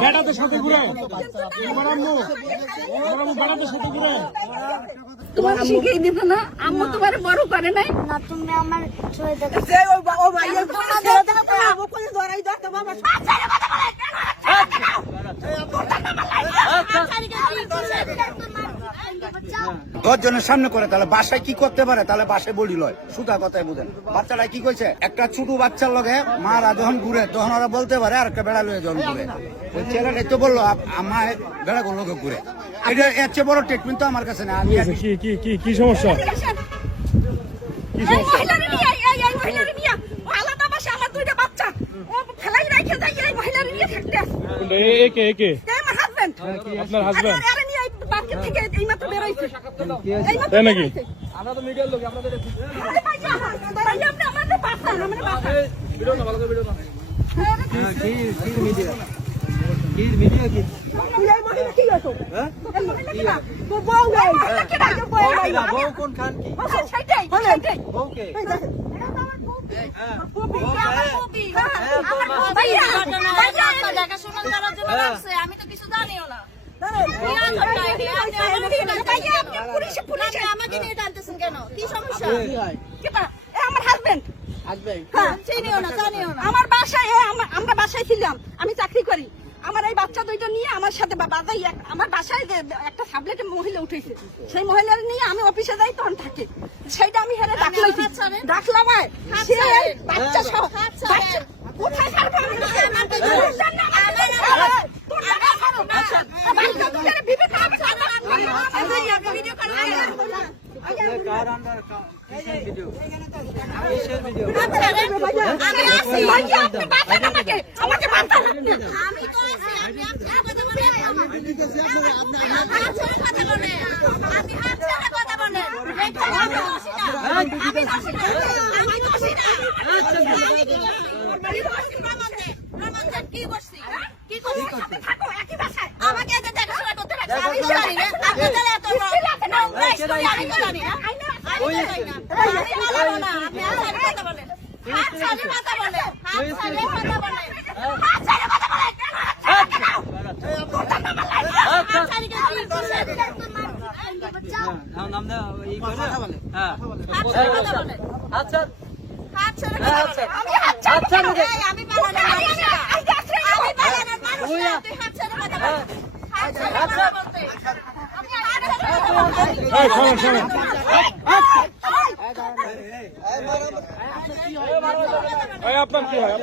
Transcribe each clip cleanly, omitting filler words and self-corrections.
বেড়াতে সাথে ঘুরে তোমার শিখিয়ে দিব না, আম্মু তোমার বড় করে নাই না, তুমি আমার ছয় দেখো দশজনের সামনে করে তাহলে বাসায় কি করতে পারে, তাহলে বাসায় বলি লয় সুতা কথায় বুঝেন। বাচ্চারা কি কইছে, একটা ছোট বাচ্চার লগে মারা যখন ঘুরে তখন ওরা বলতে পারে আর একটা বেড়া লয়ে যখন ঘুরে, ওই ছেলেটাই তো বললো আমার বেড়া কোন লোকে ঘুরে। এটা এর চেয়ে বড় ট্রিটমেন্ট তো আমার কাছে না। কি সমস্যা? আপনার হাজবেন্ড তাই নাকি? আমরা তো মিডিয়ার লোক, আপনাদের আমি তো কিছু জানিও না। আমাকে নিয়ে টানতেছেন কেন? কি সমস্যা? আমার হাজবেন্ড চিনিও না জানিও না। আমার বাসায় আমরা বাসায় ছিলাম, আমি চাকরি করি। আমার এই বাচ্চা দুইটা নিয়ে আমার সাথে আমার বাসায় একটা সাবলেটে মহিলা উঠেছে, সেই মহিলার নিয়ে আমি অফিসে যাই তখন থাকে, সেইটা আমি হেরে ডাকলাম বাচ্চা সহ কোথায় ছাড়বো আপনার কি হয়?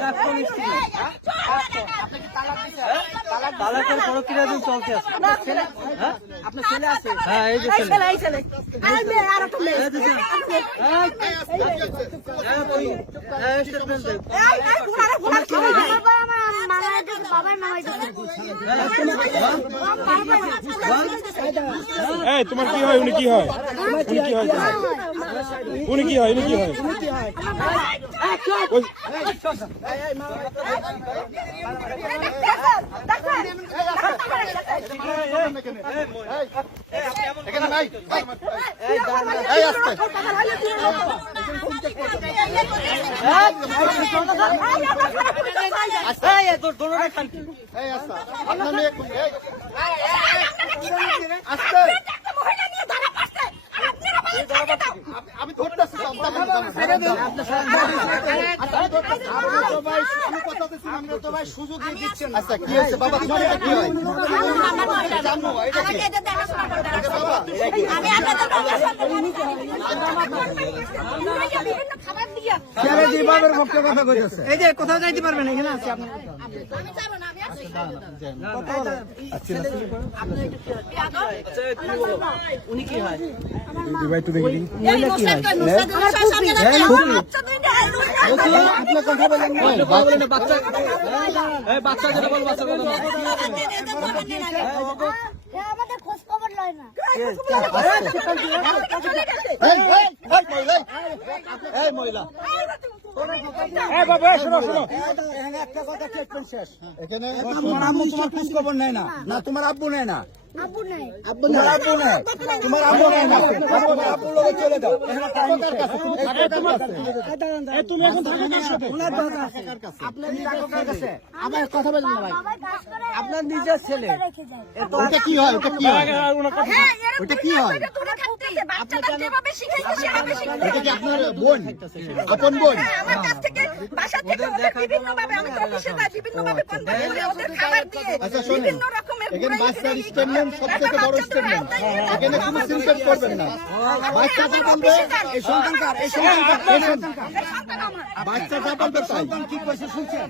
তালাকের প্রক্রিয়া চলতে আছে। আপনার ছেলে আছে? হ্যাঁ, এই যে ছেলে। তোমার কি হয়? উনি কি হয়? উনি কি হয়? আমি ধরতেছি সুযোগ দিচ্ছেন। আচ্ছা কি হয়েছে বাবা, তোমার এটা কি হয়? এই যে কোথাও যাইতে পারবেন, এখানে আছে আপনি। উনি কি হয়? আপনার কথা বলেন বাচ্চা যেটা বল, বাচ্চা আমাদের খোঁজ খবর লয় না। মহিলা একটা কথা শেষ, এখানে তোমার আম্মু তোমার খোঁজ খবর নেয় না, তোমার আব্বু নেয় না, আব্বু নাই। তোমার আব্বু নাই, তোমার আব্বু নাই না, তোমার আব্বুর লগে চলে যাও। এখানে টাইম আছে। তুমি এখন থাকো কার সাথে? আপনার কার কাছে? আমার কথা বলবেন না ভাই। বাবা গাছ করে আপনার নিজের ছেলে। রেখে যায়। ওটা কি হয়? ওটা কি হয়? হ্যাঁ, এরকম ওটা কি হয়? দূরে থাকতেছে। বাচ্চাটা যেভাবে শিখাইছে সেভাবে শিখাইছে। এটা কি আপনার বোন? আপন বোন? হ্যাঁ, আমার কাছ থেকে বাসা থেকে ওদের বিভিন্নভাবে আমি তো অফিসে যাই, বিভিন্নভাবে ফোন করে ওদের খাবার দিয়ে বিভিন্ন রকমের এখানে ঘুরাই বাচ্চার ফিরাই স্টেটমেন্ট সবথেকে বড় স্টেটমেন্ট। এখানে কোনো সিনকেট করবেন না। বাচ্চাটা বলবে এই সন্তান কার? এই সন্তান কার? এই সন্তান কার? এই সন্তান আমার। বাচ্চাটা বলবে সন্তান কি কইছে শুনছেন?